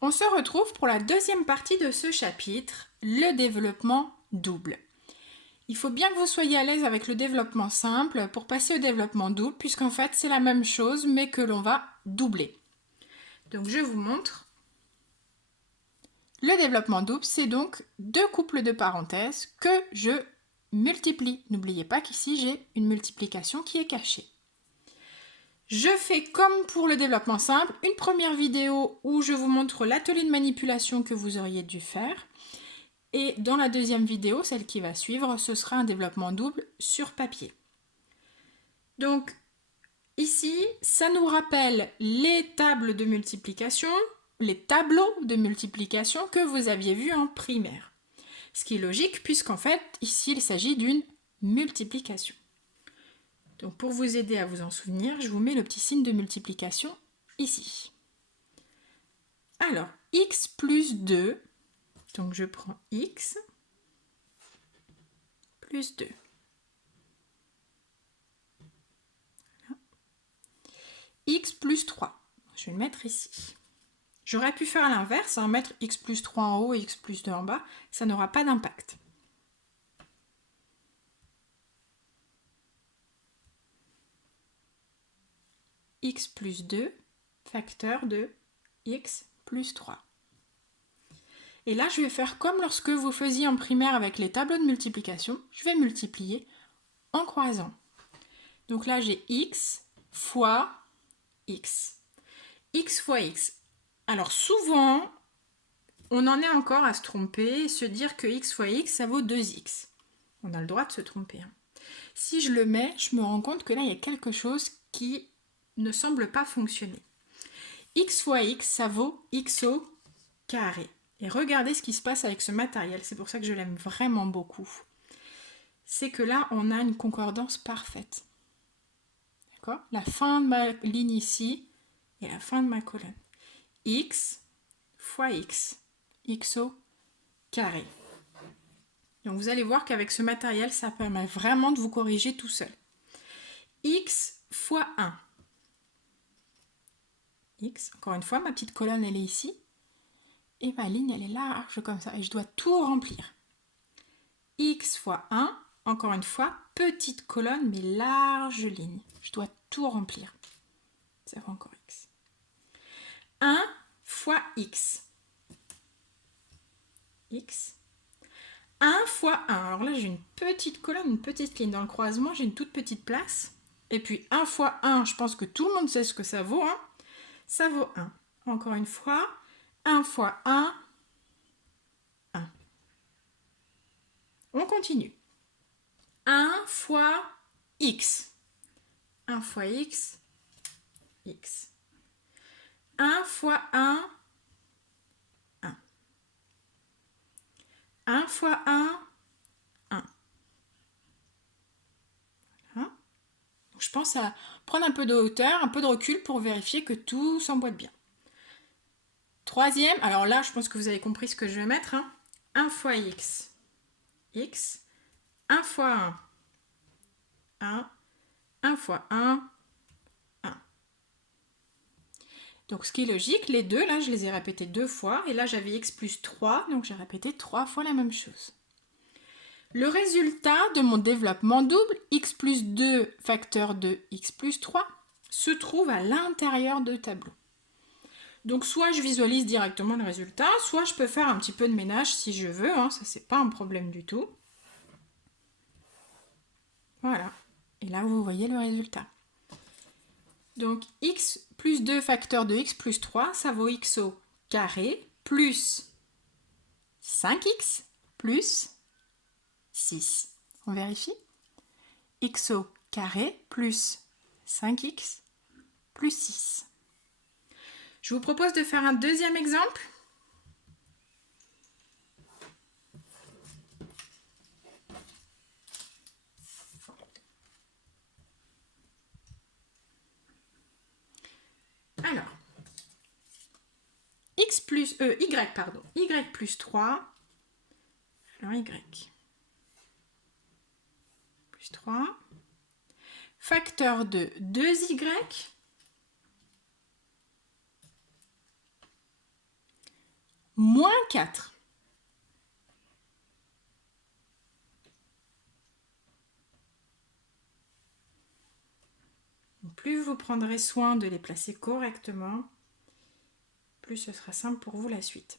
On se retrouve pour la deuxième partie de ce chapitre, le développement double. Il faut bien que vous soyez à l'aise avec le développement simple pour passer au développement double, puisqu'en fait c'est la même chose mais que l'on va doubler. Donc je vous montre. Le développement double, c'est donc deux couples de parenthèses que je multiplie. N'oubliez pas qu'ici j'ai une multiplication qui est cachée. Je fais comme pour le développement simple, une première vidéo où je vous montre l'atelier de manipulation que vous auriez dû faire. Et dans la deuxième vidéo, celle qui va suivre, ce sera un développement double sur papier. Donc ici, ça nous rappelle les tables de multiplication, les tableaux de multiplication que vous aviez vus en primaire. Ce qui est logique puisqu'en fait, ici, il s'agit d'une multiplication. Donc pour vous aider à vous en souvenir, je vous mets le petit signe de multiplication ici. Alors, x plus 2, donc je prends x plus 2. Voilà. X plus 3, je vais le mettre ici. J'aurais pu faire l'inverse, mettre x plus 3 en haut et x plus 2 en bas, ça n'aura pas d'impact. X plus 2, facteur de x plus 3. Et là, je vais faire comme lorsque vous faisiez en primaire avec les tableaux de multiplication. Je vais multiplier en croisant. Donc là, j'ai x fois x. X fois x. Alors souvent, on en est encore à se tromper et se dire que x fois x, ça vaut 2x. On a le droit de se tromper. Si je le mets, je me rends compte que là, il y a quelque chose qui ne semble pas fonctionner. X fois x, ça vaut x au carré. Et regardez ce qui se passe avec ce matériel, c'est pour ça que je l'aime vraiment beaucoup. C'est que là, on a une concordance parfaite. D'accord ? La fin de ma ligne ici et la fin de ma colonne. X fois x, x au carré. Donc vous allez voir qu'avec ce matériel, ça permet vraiment de vous corriger tout seul. X fois 1. X, encore une fois, ma petite colonne, elle est ici. Et ma ligne, elle est large comme ça. Et je dois tout remplir. X fois 1, encore une fois, petite colonne, mais large ligne. Je dois tout remplir. Ça fait encore X. 1 fois X. X. 1 fois 1. Alors là, j'ai une petite colonne, une petite ligne. Dans le croisement, j'ai une toute petite place. Et puis 1 fois 1, je pense que tout le monde sait ce que ça vaut. Ça vaut 1. Encore une fois, 1 fois 1, 1. On continue. 1 fois x. 1 fois x, x. 1 fois 1, 1. 1 fois 1, 1. Voilà. Donc, je pense à prendre un peu de hauteur, un peu de recul pour vérifier que tout s'emboîte bien. Troisième, alors là, je pense que vous avez compris ce que je vais mettre. 1 fois x, x. 1 fois 1, 1. 1 fois 1, 1. Donc ce qui est logique, les deux, là, je les ai répétés 2 fois. Et là, j'avais x plus 3, donc j'ai répété 3 fois la même chose. Le résultat de mon développement double, x plus 2 facteur de x plus 3, se trouve à l'intérieur de tableau. Donc soit je visualise directement le résultat, soit je peux faire un petit peu de ménage si je veux, ça c'est pas un problème du tout. Voilà, et là vous voyez le résultat. Donc x plus 2 facteur de x plus 3, ça vaut x au carré plus 5x plus 6. On vérifie. X au carré plus 5x plus 6. Je vous propose de faire un deuxième exemple. Alors, y plus 3. Alors y plus 3. Facteur de 2y moins 4. Plus vous prendrez soin de les placer correctement, plus ce sera simple pour vous la suite.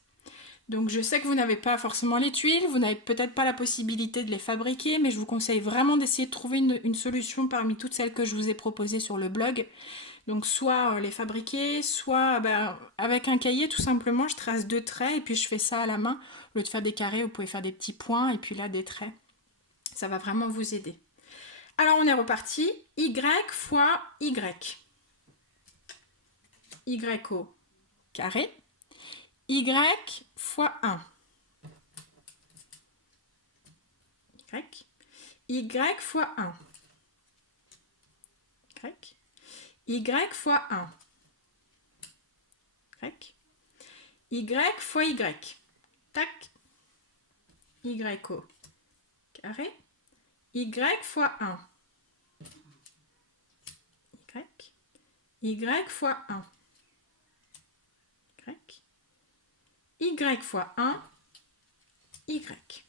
Donc je sais que vous n'avez pas forcément les tuiles, vous n'avez peut-être pas la possibilité de les fabriquer, mais je vous conseille vraiment d'essayer de trouver une solution parmi toutes celles que je vous ai proposées sur le blog. Donc soit les fabriquer, soit avec un cahier tout simplement, je trace 2 traits et puis je fais ça à la main. Au lieu de faire des carrés, vous pouvez faire des petits points et puis là des traits. Ça va vraiment vous aider. Alors on est reparti, Y fois Y. Y au carré. Y fois 1. Y. Y fois 1. Y. Y fois 1. Y. Y fois Y. Tac. Y au carré. Y fois 1. Y. Y fois 1. Y. Y fois 1. Y.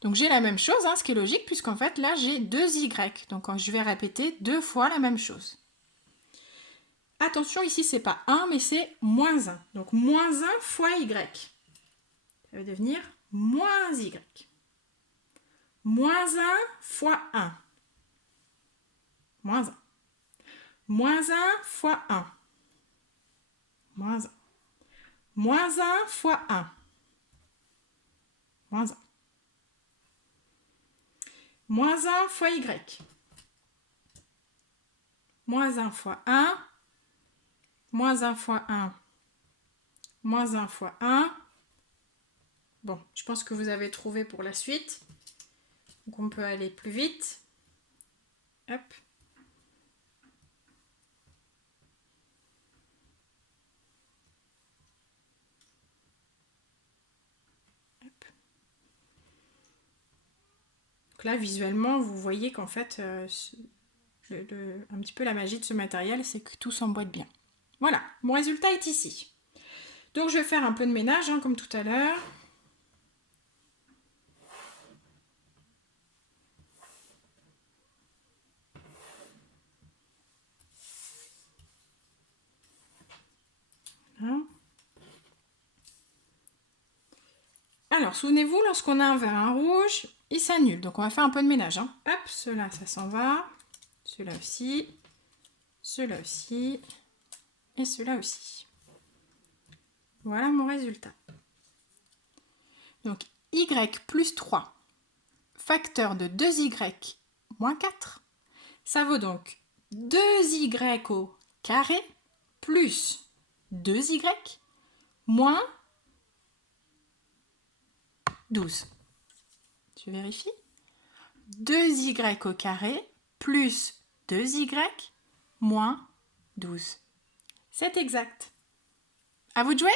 Donc j'ai la même chose, ce qui est logique, puisqu'en fait là j'ai 2 Y. Donc je vais répéter 2 fois la même chose. Attention, ici c'est pas 1, mais c'est moins 1. Donc moins 1 fois Y. Ça va devenir moins Y. Moins 1 fois 1. Moins 1. Moins 1 fois 1. Moins 1. Moins 1 fois 1. Moins 1. Moins 1 fois Y. Moins 1 fois 1. Moins 1 fois 1. Moins 1 fois 1. Bon, je pense que vous avez trouvé pour la suite. Donc on peut aller plus vite. Hop. Hop. Donc là, visuellement, vous voyez qu'en fait, un petit peu la magie de ce matériel, c'est que tout s'emboîte bien. Voilà, mon résultat est ici. Donc je vais faire un peu de ménage, comme tout à l'heure. Voilà. Alors, souvenez-vous, lorsqu'on a un vert, un rouge, il s'annule. Donc on va faire un peu de ménage. Hop, ceux-là, ça s'en va. Ceux-là aussi. Ceux-là aussi. Et ceux-là aussi. Voilà mon résultat. Donc, y plus 3, facteur de 2y moins 4, ça vaut donc 2y au carré plus 2y moins 12. Je vérifie. 2y au carré plus 2y moins 12. C'est exact. À vous de jouer!